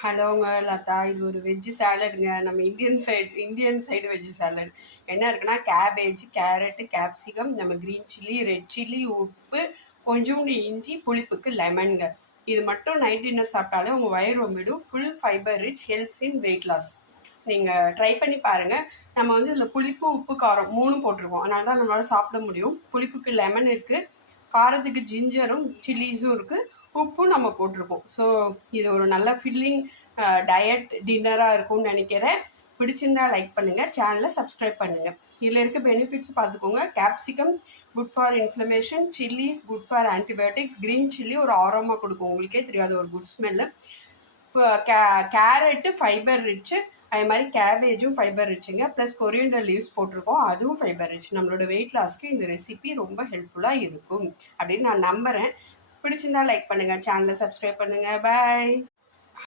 ஹலோங்க லதா, இது ஒரு வெஜ்ஜு சாலடுங்க. நம்ம இந்தியன் சைடு வெஜ்ஜு சாலட். என்ன இருக்குன்னா, கேபேஜ், கேரட்டு, கேப்சிகம், நம்ம க்ரீன் சில்லி, ரெட் சில்லி, உப்பு, கொஞ்சோண்டு இஞ்சி, புளிப்புக்கு லெமனுங்க. இது மட்டும் நைட் டின்னர் சாப்பிட்டாலே உங்கள் வயிறு ரொம்பிடும். Full fibre rich, helps in weight loss. நீங்கள் ட்ரை பண்ணி பாருங்கள். நம்ம வந்து இதில் புளிப்பு, உப்பு, காரம் 3 போட்டிருக்கோம். அதனால தான் நம்மளால் சாப்பிட முடியும். புளிப்புக்கு லெமன் இருக்குது, காரத்துக்கு ஜிஞ்சரும் சில்லிஸும் இருக்குது, உப்பும் நம்ம போட்டிருக்கோம். ஸோ இது ஒரு நல்ல ஃபில்லிங் டயட் டின்னராக இருக்கும்னு நினைக்கிறேன். பிடிச்சிருந்தா லைக் பண்ணுங்கள், சேனலை சப்ஸ்கிரைப் பண்ணுங்கள். இதில் இருக்க பெனிஃபிட்ஸ் பார்த்துக்கோங்க. Capsicum good for inflammation, chillies good for antibiotics, green chilli ஒரு ஆரோமா கொடுக்கும், உங்களுக்கே தெரியாது, ஒரு good smell. Carrot fibre rich, அதே மாதிரி கேபேஜும் ஃபைபர் ரிச்சுங்க. ப்ளஸ் கொரியண்டர் லீவ்ஸ் போட்டிருக்கோம், அதுவும் ஃபைபர் ரிச். நம்மளோட வெயிட் லாஸ்க்கு இந்த ரெசிபி ரொம்ப ஹெல்ப்ஃபுல்லாக இருக்கும் அப்படின்னு நான் நம்புகிறேன். பிடிச்சிருந்தா லைக் பண்ணுங்கள், சேனலை சப்ஸ்கிரைப் பண்ணுங்கள். பாய்.